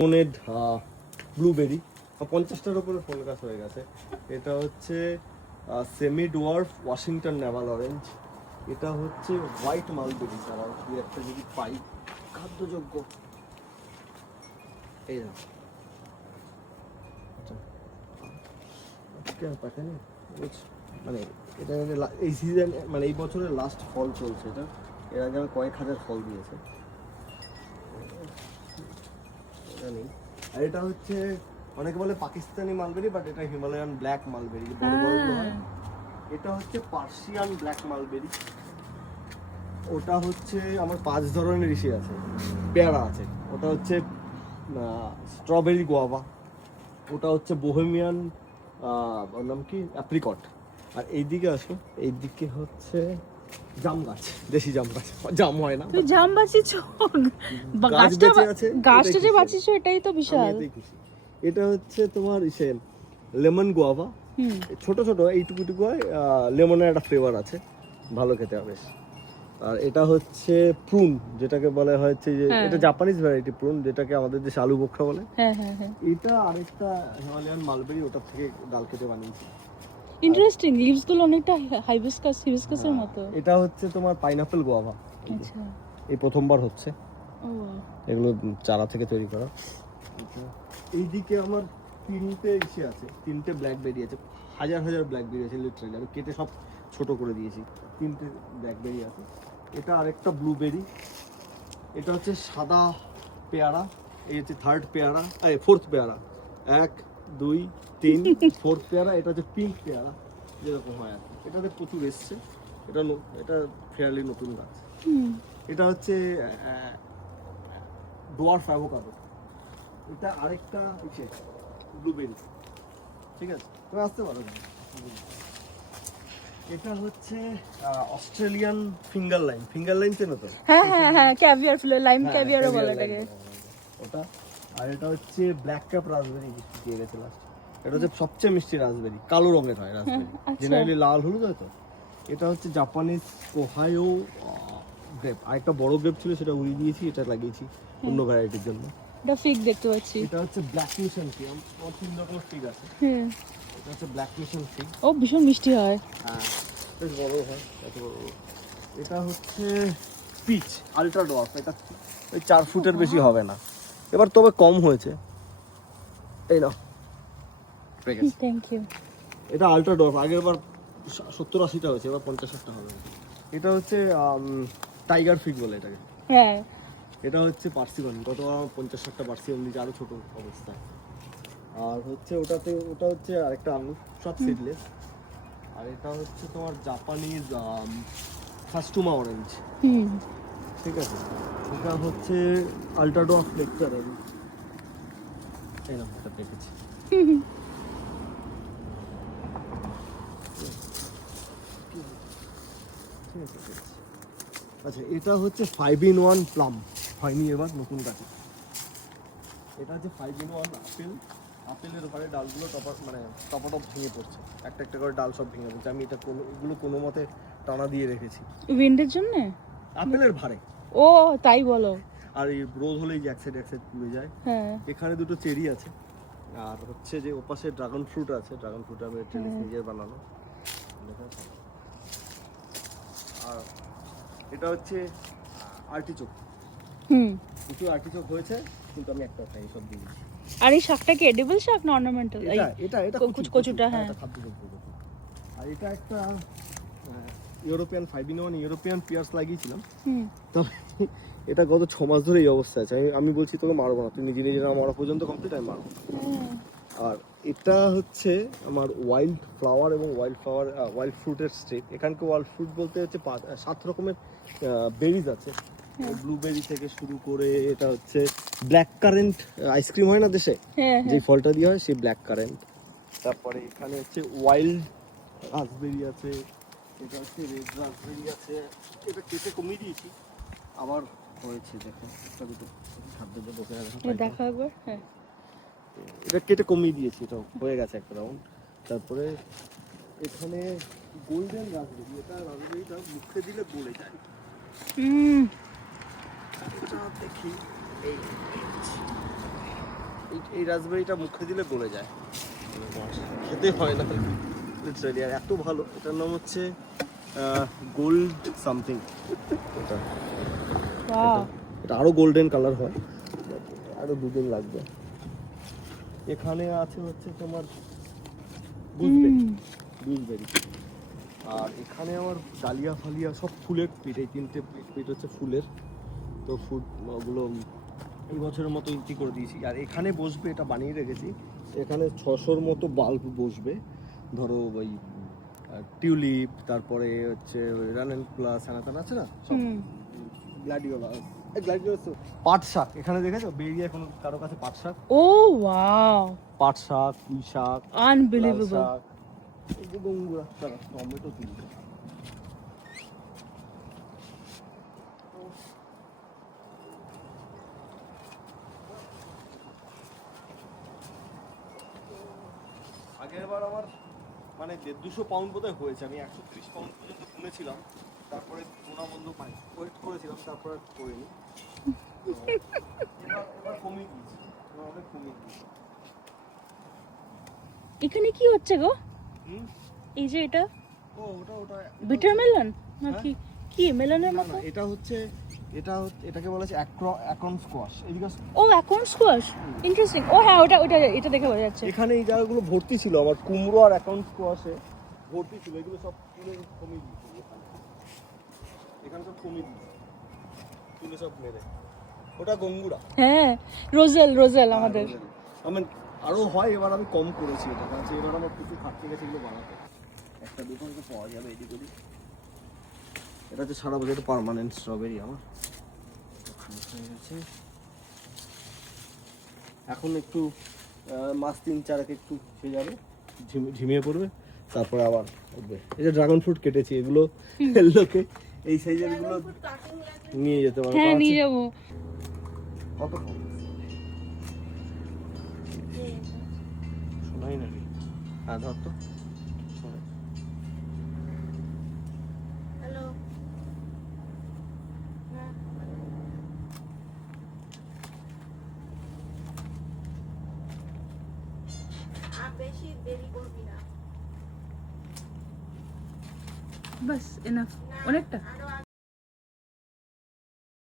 ফোনেড blueberry 50টার উপরে phone গাছ হয়ে গেছে। এটা হচ্ছে semi dwarf Washington Naval orange. এটা হচ্ছে হোয়াইট মালবেরি, ছাড়াও দু একটা যদি পাই খাদ্যযোগ্য। এই না পাঠানি মানে এটা এই সিজন মানে এই বছরের লাস্ট ফল চলছে। এটা এর আগে আমার কয়েক হাজার ফল দিয়েছে। আর এটা হচ্ছে অনেকে বলে পাকিস্তানি মালবেরি, বাট এটা হিমালয়ান ব্ল্যাক মালবেরি, বড় বড় হয়। এটা হচ্ছে পার্সিয়ান ব্ল্যাক মালবেরি। ওটা হচ্ছে আমার 5 ধরনের ইসে আছে, পেয়ারা আছে। ওটা হচ্ছে স্ট্রবেরি গোয়াভা, ওটা হচ্ছে বোহেমিয়ান, ওর নাম কি অ্যাপ্রিকট। আর এইদিকে আসো, এইদিকে হচ্ছে জাম গাছ, দেশি জাম গাছ। জাম হয় না, তুই জাম বাঁচিয়েছো? গাছটা যে বাঁচিয়েছো এটাই তো বিশাল। এটা হচ্ছে তোমার ইসে লেমন গোয়াভা, ছোট ছোট এইটুকুটুকু হয়, লেমনের একটা ফ্লেভার আছে, ভালো খেতে হবে। আর এটা হচ্ছে প্রুন, যেটাকে বলা হচ্ছে যে এটা জাপানিজ ভ্যারাইটি প্রুন, যেটাকে আমাদের দেশে আলু বোখরা বলে। এটা আরেকটা হিমালয়ান মালবেরি, ওটা থেকে ডাল কেটে বানিয়েছি। ইন্টারেস্টিং, লিভস গুলো অনেকটা হাইবিস্কাসের মতো। এটা হচ্ছে তোমার পাইনাপল গোয়াভা। আচ্ছা, এই প্রথমবার হচ্ছে। এগুলো চারা থেকে তৈরি করা। এইদিকে আমার 3টে ইসে আছে, 3টে ব্ল্যাকবেরি আছে। হাজার হাজার ব্ল্যাকবেরি আছে লিটারালি, আমি কেটে সব ছোট করে দিয়েছি। 3টে ব্ল্যাকবেরি আছে। এটা আরেকটা ব্লুবেরি। এটা হচ্ছে সাদা পেয়ারা। এই হচ্ছে থার্ড পেয়ারা, ফোর্থ পেয়ারা। 1 2 3 ফোর্থ পেয়ারা। এটা হচ্ছে পিঙ্ক পেয়ারা, যেরকম হয় আর কি। এটাতে প্রচুর এসছে। এটা ফেয়ারলি নতুন গাছ। এটা হচ্ছে ডোয়ার্ফ অ্যাভোকাডো। এটা আরেকটা ইসে ব্লুবেরি। ঠিক আছে, তুমি আসতে পারো। এটা হচ্ছে Australian finger lime. Finger lime চেনো তো? হ্যাঁ, ক্যাভিয়ার ফ্লে, লাইম ক্যাভিয়ারও বলে এটাকে। ওটা। আর এটা হচ্ছে ব্ল্যাক ক্যাপ রাসবেরি, দিয়ে গেছে লাস্ট। এটা হচ্ছে সবচেয়ে মিষ্টি রাসবেরি, কালো রঙের হয় রাসবেরি, জেনারেলি লাল হলুদ হয় তো। এটা হচ্ছে জাপানিজ ওহাইও গ্রেপ। আরেকটা বড় গ্রেপ ছিল, সেটা উড়িয়ে দিয়েছি, এটা লাগিয়েছি অন্য ভ্যারাইটির জন্য। এটা ফিগ দেখতে পাচ্ছি। এটা হচ্ছে ব্ল্যাক মিশন ফিগ। আমার 3 রকমের ফিগ আছে। এটা হচ্ছে ব্ল্যাক মিশন ফিগ। ও ভীষণ মিষ্টি হয়। হ্যাঁ, বেশ বড় হয়, এত বড়। এটা হচ্ছে পিচ আলট্রা ডোয়ার্ফ। এটা ওই 4 ফুটের বেশি হবে না, এবার তবে কম হয়েছে। এই নাও, থ্যাংক ইউ। এটা আলট্রা ডোয়ার্ফ। আগের বার 70-80টা হয়েছে, এবার 50-60টা হবে। এটা হচ্ছে টাইগার ফিগ বলে এটাকে। হ্যাঁ, এটা হচ্ছে পার্সিমন। গতবার 50-60টা পার্সিমন দিয়েছে, আরো ছোট অবস্থায়। আর হচ্ছে ওটা হচ্ছে আরেকটা আঙুর, সব সিডলেস। আর এটা হচ্ছে তোমার জাপানিজ ফাস্টুমা অরেঞ্জ। ঠিক আছে, এটা হচ্ছে আলট্রাডোয়া ফ্লেক্টার। এই না, এটা পেকেছি। আচ্ছা, এটা হচ্ছে 5-in-1 প্লাম। হয়নি এবার, নতুন গাছে। এটা হচ্ছে 5-in-1 আপেল। আপেলের ওপরে ডালগুলো টপাটপ ভেঙে পড়ছে, একটা একটা করে ডাল সব ভেঙে পড়ছে। আমি এগুলো কোনো মতে টানা দিয়ে রেখেছি উইন্ডের জন্য। আপেলের ভারে। ও তাই বলো। আর এই রোদ হলেই এক সাইড পুড়ে যায়। এখানে 2টো চেরি আছে। আর হচ্ছে যে ওপাশে ড্রাগন ফ্রুট আছে। ড্রাগন ফ্রুট আমি নিজের বানানো। আর এটা হচ্ছে আর্টিচোক। কিছু আর্টিচোক হয়েছে, কিন্তু আমি একটা খাই, সব দিয়ে দিচ্ছি। আর এই শাকটা কি এডিবল শাক না অর্নামেন্টাল? এটা কচুটা। হ্যাঁ, খাদ্যযোগ্য। আর এটা একটা ইউরোপিয়ান 5-in-1 ইউরোপিয়ান পিয়ার্স লাগিয়েছিলাম। তবে এটা গত 6 মাস ধরে এই অবস্থা আছে। আমি বলছি তোকে মারবো না, তুই নিজে নিজে মারা পর্যন্ত কমপ্লিট, আমি মারবো। আর এটা হচ্ছে আমার ওয়াইল্ড ফ্লাওয়ার এবং ওয়াইল্ড ফ্রুটের স্ট্রিট। এখানকে ওয়াইল্ড ফ্রুট বলতে হচ্ছে 7 রকমের বেরিজ আছে। ব্লুবেরি থেকে শুরু করে, এটা হচ্ছে ব্ল্যাক কারেন্ট আইসক্রিম হয় না দেশে, যে ফলটা দিয়ে হয়, সেই ব্ল্যাক কারেন্ট। তারপরে এখানে হচ্ছে ওয়াইল্ড রাসবেরি আছে। এটা হচ্ছে রেড রাসবেরি আছে। এটা কেটে কমিয়ে দিয়েছি, আবার হয়েছে। দেখো, একটা দুটো খাদ্যযোগ্য দেখা একবার। হ্যাঁ, এটা কেটে কমিয়ে দিয়েছি, এটা হয়ে গেছে একটা রাউন্ড। তারপরে এখানে গোল্ডেন রাসবেরি। এটা রাসবেরিটা মুখে দিলে গলে যায়। এটা দেখি, এই এই রাসবেরিটা মুখে দিলে গলে যায়, খেতে হয় না লিটারালি। আর এত ভালো, এটার নাম হচ্ছে গোল্ড সামথিং। এটা ওয়াও এটা আরো গোল্ডেন কালার হয়, আরো দুদিন লাগবে। এখানে আছে হচ্ছে তোমার গুজবেরি, আর এখানে আমার ডালিয়া ফালিয়া সব ফুলের পিঠ, এই 3টে পিঠ হচ্ছে ফুলের। তো ফুড ওগুলো এই বছরের মতো ইন্টি করে দিয়েছি। আর এখানে বসবে, এটা বানিয়ে রেখেছি, এখানে 600-র মতো বাল্ব বসবে। ধরো ওই টিউলিপ, তারপরে হচ্ছে ওই রানেন প্লাস হ্যানাতান আছে না সব, গ্ল্যাডিওলাস, গ্ল্যাডিওলাস, পাট শাক এখানে দেখেছো বেরিয়ে, এখন কারো কাছে পাট শাক, ও ওয়াও পাট শাক, পুঁই শাক, লাল আনবিলিভেবল। শাক, এই যে গঙ্গুরা, টমেটো তুলবে। আগের বার আমার মানে 150 পাউন্ড বোধহয় হয়েছে, আমি 130 পাউন্ড পর্যন্ত কমেছিলাম, তারপরে গোনা বন্ধ পাই ওয়েট করেছিলাম, তারপরে আর করিনি। তো এবার কমে গিয়েছি, এবার অনেক কমে গিয়েছি। এখানে কি হচ্ছে গো? হুম, এই যে এটা ও ওটা ওটা বিটার মেলন হ্যাঁ? নাকি কি মেলনের না মতো? না, এটাকে বলা হচ্ছে অ্যাকন স্কোয়াশ। এদিকে ও এখন স্কোয়াশ, ইন্টারেস্টিং। ও হ্যাঁ, ওটা ওটা এটা দেখে বোঝা যাচ্ছে। এখানে এই জায়গাগুলো ভর্তি ছিল, আমার কুমড়ো আর অ্যাকাউন্ট স্কোয়াশে ভর্তি ছিল, এগুলো সব তুলে কমিয়ে দিয়েছি। এখানে সব কমিয়ে দিয়েছি, তুলে সব মেরে। ওটা গঙ্গুরা, হ্যাঁ রোজেল রোজেল আমাদের। আমি আরো হয়, এবার আমি কম করেছি এটা, কারণ এবার আমার প্রচুর খাটতে গেছে এগুলো বানাতে। একটা দুটো তো পাওয়া যাবে এদিক ওদিক। এটা হচ্ছে সারা বছর পার্মানেন্ট স্ট্রবেরি আমার হয়ে গেছে। এখন একটু মাস 3-4 একটু হয়ে যাবে, ঝিমিয়ে পড়বে, তারপরে আবার উঠবে। এই যে ড্রাগন ফ্রুট কেটেছি, এগুলো লোকে এই সাইজের গুলো নিয়ে যেতে পারে। হ্যাঁ নিয়ে যাবো। কত শোনাই না রে। হ্যাঁ ধর তো, শোনাই। হ্যালো, আর বেশি দেরি করবি না। বাস এনাফ, অনেকটা। আরো